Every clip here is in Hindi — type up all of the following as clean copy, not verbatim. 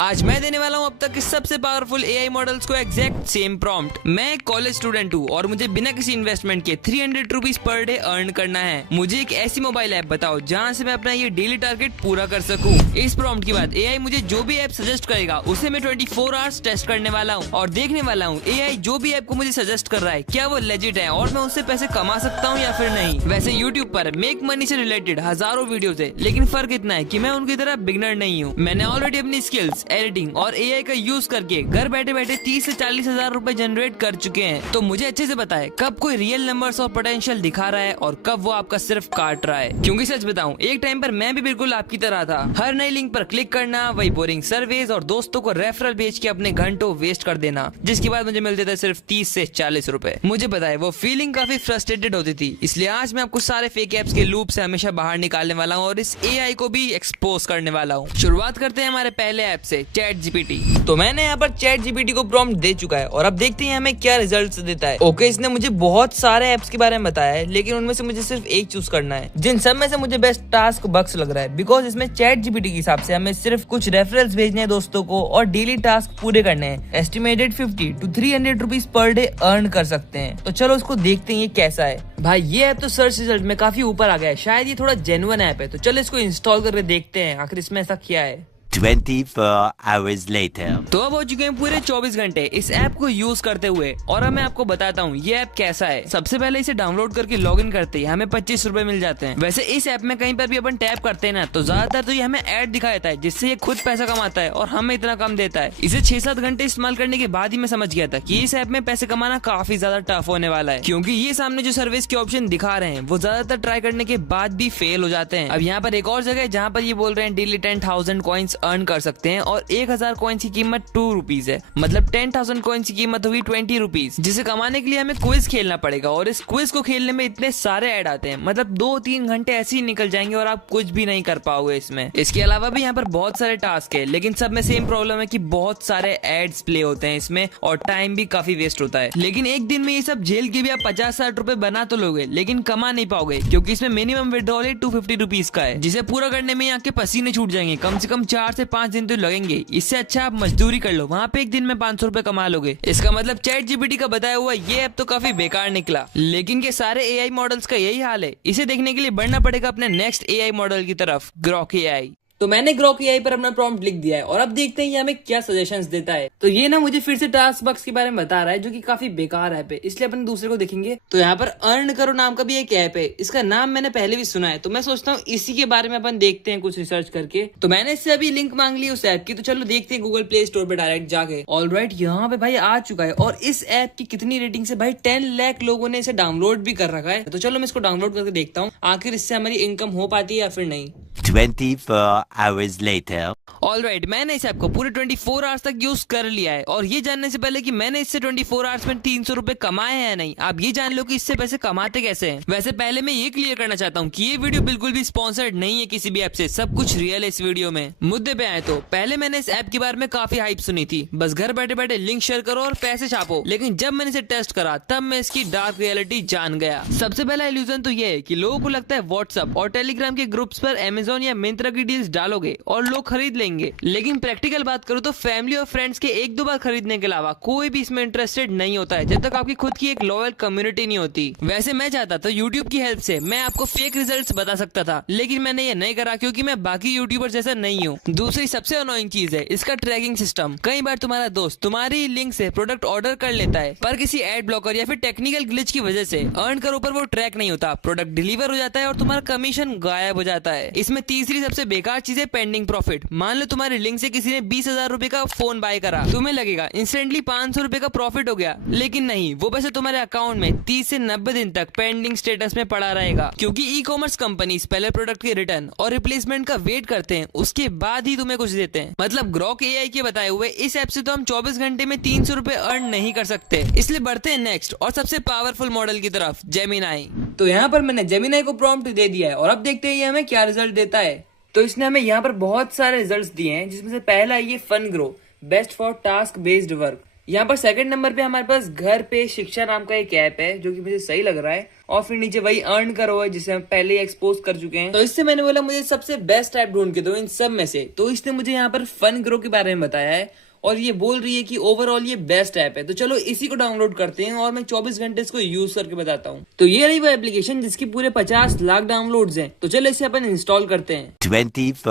आज मैं देने वाला हूँ अब तक के सबसे पावरफुल एआई मॉडल्स को एग्जैक्ट सेम प्रॉम्प्ट। मैं एक कॉलेज स्टूडेंट हूँ और मुझे बिना किसी इन्वेस्टमेंट के 300 रुपीज पर डे अर्न करना है। मुझे एक ऐसी मोबाइल ऐप बताओ जहाँ से मैं अपना ये डेली टारगेट पूरा कर सकूँ। इस प्रॉम्प्ट के बाद एआई मुझे जो भी ऐप सजेस्ट करेगा उसे मैं 24 आवर्स टेस्ट करने वाला हूँ और देखने वाला हूँ एआई जो भी ऐप को मुझे सजेस्ट कर रहा है क्या वो लेजिट है और मैं उससे पैसे कमा सकता हूँ या फिर नहीं। वैसे यूट्यूब पर मेक मनी से रिलेटेड हजारों वीडियोस है, लेकिन फर्क इतना है कि मैं उनकी तरह बिगनर नहीं हूँ। मैंने ऑलरेडी अपनी स्किल्स, एडिटिंग और एआई का यूज करके घर बैठे बैठे 30 से 40 हजार रुपए जनरेट कर चुके हैं। तो मुझे अच्छे से पता है कब कोई रियल नंबर्स और पोटेंशियल दिखा रहा है और कब वो आपका सिर्फ काट रहा है। क्योंकि सच बताऊं, एक टाइम पर मैं भी बिल्कुल आपकी तरह था। हर नई लिंक पर क्लिक करना, वही बोरिंग सर्वेज और दोस्तों को रेफरल भेज के अपने घंटों वेस्ट कर देना, जिसके बाद मुझे मिलते थे सिर्फ 30 से 40 रुपए। मुझे पता है वो फीलिंग काफी फ्रस्ट्रेटेड होती थी, इसलिए आज मैं आपको सारे फेक एप्स के लूप से हमेशा बाहर निकालने वाला हूँ और इस एआई को भी एक्सपोज करने वाला हूँ। शुरुआत करते हैं हमारे पहले ऐप से, चैट जीपीटी। तो मैंने यहाँ पर चैट जीपीटी को प्रॉम्प्ट दे चुका है और अब देखते हैं हमें क्या रिजल्ट्स देता है। ओके, इसने मुझे बहुत सारे ऐप्स के बारे में बताया है, लेकिन उनमें से मुझे सिर्फ एक चूज करना है, जिन सब में से मुझे बेस्ट टास्क बक्स लग रहा है। बिकॉज इसमें चैट जीपीटी के हिसाब से हमें सिर्फ कुछ रेफरल्स भेजने हैं दोस्तों को और डेली टास्क पूरे करने हैं। Estimated 50 to 300 rupees per day earn कर सकते हैं। तो चलो उसको देखते हैं ये कैसा है। भाई ये ऐप तो सर्च रिजल्ट में काफी ऊपर आ गया है, शायद ये थोड़ा जेन्युइन ऐप है। तो चलो इसको इंस्टॉल करके देखते हैं आखिर इसमें ऐसा क्या है। 24 hours later. तो अब हो चुके हैं पूरे 24 घंटे इस ऐप को यूज करते हुए और अब मैं आपको बताता हूँ ये ऐप कैसा है। सबसे पहले इसे डाउनलोड करके लॉगिन करते ही हमें 25 रुपए मिल जाते हैं। वैसे इस ऐप में कहीं पर भी अपन टैप करते हैं ना तो ज्यादातर तो ये हमें ऐड दिखा देता है, जिससे ये खुद पैसा कमाता है और हमें इतना कम देता है। इसे 6-7 घंटे इस्तेमाल करने के बाद ही मैं समझ गया था कि इस ऐप में पैसे कमाना काफी ज्यादा टफ होने वाला है, क्योंकि ये सामने जो सर्विस के ऑप्शन दिखा रहे हैं वो ज्यादातर ट्राई करने के बाद भी फेल हो जाते हैं। अब यहाँ पर एक और जगह है जहाँ पर ये बोल रहे हैं डेली 10,000 कॉइन्स अर्न कर सकते हैं और 1000 कॉइन्स की कीमत 2 रुपीज है, मतलब 10,000 कॉइन्स की कीमत होगी 20 रुपीज, जिसे कमाने के लिए हमें क्विज खेलना पड़ेगा और इस क्विज को खेलने में इतने सारे ऐड आते हैं, मतलब 2-3 घंटे ऐसे ही निकल जाएंगे और आप कुछ भी नहीं कर पाओगे इसमें। इसके अलावा भी यहाँ पर बहुत सारे टास्क है, लेकिन सब में सेम प्रॉब्लम है कि बहुत सारे एड्स प्ले होते हैं इसमें और टाइम भी काफी वेस्ट होता है। लेकिन एक दिन में ये सब झेल के भी आप 50-60 रुपए बना तो लोगे, लेकिन कमा नहीं पाओगे, क्योंकि इसमें मिनिमम विड्रॉल 250 रुपीज का है, जिसे पूरा करने में आपके पसीने छूट जाएंगे। कम से कम 4 से 5 दिन तो लगेंगे। इससे अच्छा आप मजदूरी कर लो, वहाँ पे एक दिन में 500 रुपए कमा लोगे। इसका मतलब चैट जीपीटी का बताया हुआ ये ऐप तो काफी बेकार निकला। लेकिन ये सारे एआई मॉडल्स का यही हाल है। इसे देखने के लिए बढ़ना पड़ेगा अपने नेक्स्ट एआई मॉडल की तरफ, ग्रॉक एआई। तो मैंने ग्रॉक एआई पर अपना प्रॉम्प्ट लिख दिया है और अब देखते हैं ये हमें क्या सजेशंस देता है। तो ये ना मुझे फिर से टास्क बक्स के बारे में बता रहा है, जो कि काफी बेकार ऐप है, इसलिए अपन दूसरे को देखेंगे। तो यहाँ पर अर्न करो नाम का भी एक ऐप है, इसका नाम मैंने पहले भी सुना है, तो मैं सोचता हूँ इसी के बारे में अपन देखते हैं कुछ रिसर्च करके। तो मैंने इससे अभी लिंक मांग ली उस ऐप की, तो चलो देखते हैं गूगल प्ले स्टोर पे डायरेक्ट जाके। ऑलराइट, यहाँ पे भाई आ चुका है और इस ऐप की कितनी रेटिंग से भाई 10 लाख लोगों ने इसे डाउनलोड भी कर रखा है। तो चलो मैं इसको डाउनलोड करके देखता हूँ आखिर इससे हमारी इनकम हो पाती है या फिर नहीं। 24 hours later. ऑलराइट, मैंने इस ऐप को पूरे 24 आवर्स तक यूज कर लिया है और ये जानने से पहले कि मैंने इससे 24 आवर्स में 300 रुपए कमाए हैं या नहीं, आप ये जान लो कि इससे पैसे कमाते कैसे हैं। वैसे पहले मैं ये क्लियर करना चाहता हूँ कि ये वीडियो बिल्कुल भी स्पॉन्सर्ड नहीं है किसी भी ऐप से, सब कुछ रियल है इस वीडियो में। मुद्दे पे आए तो पहले मैंने इस ऐप के बारे में काफी हाइप सुनी थी, बस घर बैठे बैठे लिंक शेयर करो और पैसे छापो। लेकिन जब मैंने इसे टेस्ट करा तब मैं इसकी डार्क रियलिटी जान गया। सबसे पहला इल्यूजन तो ये है कि लोगों को लगता है व्हाट्सएप और टेलीग्राम के ग्रुप्स पर अमेजोन या मिंत्रा की डील्स डालोगे और लोग खरीद लेंगे, लेकिन प्रैक्टिकल बात करूं तो फैमिली और फ्रेंड्स के 1-2 बार खरीदने के अलावा कोई भी इसमें इंटरेस्टेड नहीं होता है जब तक आपकी खुद की एक लॉयल कम्युनिटी नहीं होती। वैसे मैं चाहता तो यूट्यूब की हेल्प से मैं आपको फेक रिजल्ट्स बता सकता था, लेकिन मैंने ये नहीं करा क्योंकि मैं बाकी यूट्यूबर जैसा नहीं हूँ। दूसरी सबसे अनोइंग चीज है इसका ट्रैकिंग सिस्टम। कई बार तुम्हारा दोस्त तुम्हारी लिंक से प्रोडक्ट ऑर्डर कर लेता है, पर किसी एड ब्लॉकर या फिर टेक्निकल ग्लिच की वजह से अर्न करो पर वो ट्रैक नहीं होता, प्रोडक्ट डिलीवर हो जाता है और तुम्हारा कमीशन गायब हो जाता है। इसमें तीसरी सबसे बेकार चीज है पेंडिंग प्रॉफिट। मान लो तुम्हारी लिंक से किसी ने 20,000 रुपए का फोन बाय करा, तुम्हें लगेगा इंस्टेंटली 500 रुपए का प्रॉफिट हो गया, लेकिन नहीं, वो पैसे तुम्हारे अकाउंट में 30 से 90 दिन तक पेंडिंग स्टेटस में पड़ा रहेगा, क्योंकि ई कॉमर्स कंपनीज पहले प्रोडक्ट के रिटर्न और रिप्लेसमेंट का वेट करते हैं, उसके बाद ही तुम्हें कुछ देते हैं। मतलब ग्रॉक एआई के बताए हुए इस ऐप से तो हम 24 घंटे में 300 रुपए अर्न नहीं कर सकते। इसलिए बढ़ते हैं नेक्स्ट और सबसे पावरफुल मॉडल की तरफ, जेमिनाई। तो यहाँ पर मैंने जेमिनाई को प्रॉम्प्ट दे दिया है और अब देखते हैं ये हमें क्या रिजल्ट देता है। तो इसने हमें यहाँ पर बहुत सारे रिजल्ट्स दिए हैं, जिसमें से पहला है ये fun grow, best for task based work. यहाँ पर सेकंड नंबर पे हमारे पास घर पे शिक्षा नाम का एक ऐप है जो कि मुझे सही लग रहा है, और फिर नीचे वही अर्न करो है जिसे हम पहले ही एक्सपोज कर चुके हैं। तो इससे मैंने बोला मुझे सबसे बेस्ट ऐप ढूंढ के दो इन सब में से। तो इसने मुझे यहाँ पर फन ग्रो के बारे में बताया है और ये बोल रही है कि ओवरऑल ये बेस्ट ऐप है। तो चलो इसी को डाउनलोड करते हैं और मैं 24 घंटे इसको यूज करके बताता हूँ। तो ये रही वो एप्लीकेशन जिसकी पूरे 50 लाख डाउनलोड्स हैं। तो चलो इसे अपन इंस्टॉल करते हैं। 24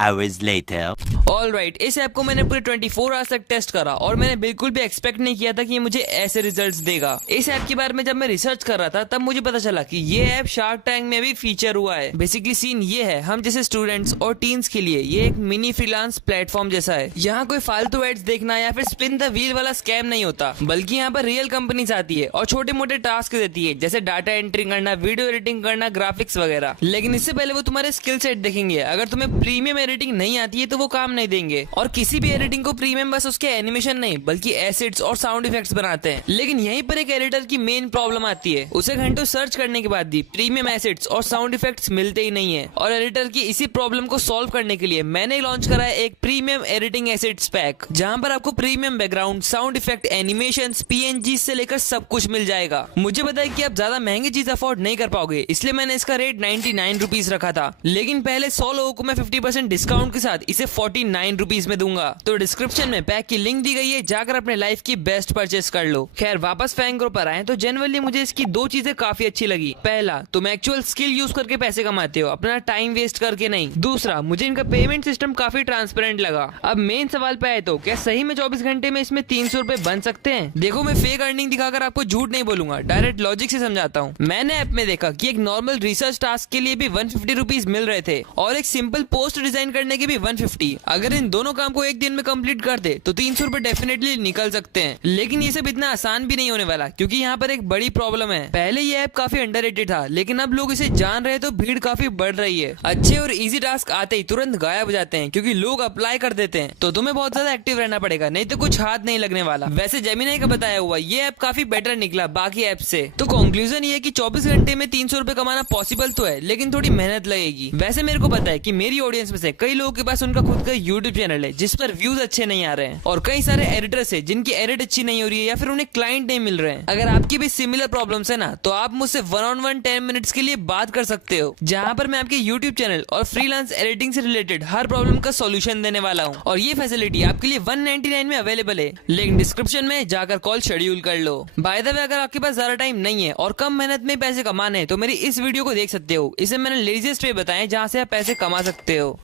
hours later. ऑलराइट, इस ऐप को मैंने पूरे 24 आवर्स तक टेस्ट करा और मैंने बिल्कुल भी एक्सपेक्ट नहीं किया था कि ये मुझे ऐसे रिजल्ट्स देगा। इस ऐप के बारे में जब मैं रिसर्च कर रहा था तब मुझे पता चला कि ये ऐप शार्क टैंक में भी फीचर हुआ है। बेसिकली सीन ये है, हम जैसे स्टूडेंट्स और टीन्स के लिए ये एक मिनी फ्रीलांस प्लेटफॉर्म जैसा है। यहाँ कोई फालतू एड्स देखना या फिर स्पिन द व्हील वाला स्कैम नहीं होता, बल्कि यहाँ पर रियल कंपनीज आती है और छोटे मोटे टास्क देती है जैसे डाटा एंट्री करना, वीडियो एडिटिंग करना, ग्राफिक्स वगैरह। लेकिन इससे पहले वो तुम्हारे स्किल सेट देखेंगे। अगर तुम्हें प्रीमियम एडिटिंग नहीं आती है तो वो काम नहीं देंगे। और किसी भी एडिटिंग को प्रीमियम बस उसके एनिमेशन नहीं बल्कि एसिड्स और साउंड इफेक्ट्स बनाते हैं। लेकिन यहीं पर एक एडिटर की मेन प्रॉब्लम आती है, उसे घंटों सर्च करने के बाद भी प्रीमियम एसिड्स और साउंड इफेक्ट्स मिलते ही नहीं है। और एडिटर की इसी प्रॉब्लम को सॉल्व करने के लिए मैंने लॉन्च करा है एक प्रीमियम एडिटिंग एसिड्स पैक, जहां पर आपको premium background, sound effect, animations, PNG से लेकर सब कुछ मिल जाएगा। मुझे पता है कि आप ज्यादा महंगी चीज अफोर्ड नहीं कर पाओगे, इसलिए मैंने इसका रेट 99 रुपीज रखा था। लेकिन पहले 100 लोगों को मैं 50% डिस्काउंट के साथ इसे 49 रुपीज में दूंगा। तो डिस्क्रिप्शन में पैक की लिंक दी गई है, जाकर अपने लाइफ की बेस्ट परचेस कर लो। खैर वापस फैंग्रो पर आए तो जनरली मुझे इसकी दो चीजें काफी अच्छी लगी। पहला, तुम एक्चुअल स्किल यूज करके पैसे कमाते हो, अपना टाइम वेस्ट करके नहीं। दूसरा, मुझे इनका पेमेंट सिस्टम काफी ट्रांसपेरेंट लगा। अब मेन सवाल पे आए तो क्या सही में 24 घंटे में इसमें 300 रुपए बन सकते हैं? देखो मैं फेक अर्निंग दिखाकर आपको झूठ नहीं बोलूंगा, डायरेक्ट लॉजिक से समझाता हूँ। मैंने ऐप में देखा कि एक नॉर्मल रिसर्च टास्क के लिए भी 150 रुपीज मिल रहे थे और एक सिंपल पोस्ट डिजाइन करने के भी 150। अगर इन दोनों काम को एक दिन में कंप्लीट कर दे तो 300 रुपए डेफिनेटली निकल सकते हैं। लेकिन ये सब इतना आसान भी नहीं होने वाला, क्योंकि यहाँ पर एक बड़ी प्रॉब्लम है। पहले ये ऐप काफी अंडररेटेड था, लेकिन अब लोग इसे जान रहे तो भीड़ काफी बढ़ रही है। अच्छे और इजी टास्क आते ही तुरंत गायब हो जाते हैं क्योंकि लोग अप्लाई कर देते हैं। तो तुम्हें बहुत ज्यादा एक्टिव रहना पड़ेगा, नहीं तो कुछ हाथ नहीं लगने वाला। वैसे जेमिनी का बताया हुआ ये ऐप काफी बेटर निकला बाकी ऐप से। तो कंक्लूजन ये है कि 24 घंटे में 300 रुपए कमाना पॉसिबल तो है, लेकिन थोड़ी मेहनत लगेगी। वैसे मेरे को पता है कि मेरी ऑडियंस में से कई लोगों के पास उनका खुद का यूट्यूब चैनल है जिस पर व्यूज अच्छे नहीं आ रहे हैं, और कई सारे एडिटर्स है जिनकी एडिट अच्छी नहीं हो रही है या फिर उन्हें क्लाइंट नहीं मिल रहे हैं। अगर आपकी भी सिमिलर प्रॉब्लम्स है ना, तो आप मुझसे 1-on-1 10 मिनट्स के लिए बात कर सकते हो, जहां पर मैं आपके यूट्यूब चैनल और फ्रीलांस एडिटिंग से रिलेटेड हर प्रॉब्लम का सॉल्यूशन देने वाला हूं। और ये फैसिलिटी आपके लिए 199 में अवेलेबल है। लिंक डिस्क्रिप्शन में जाकर कॉल शेड्यूल कर लो। बाय द वे, अगर आपके पास ज्यादा टाइम नहीं है और कम मेहनत में पैसे कमाने हैं तो मेरी इस वीडियो को देख सकते हो। इसे मैंने लेजिएस्ट वे बताया जहां से आप पैसे कमा सकते हो।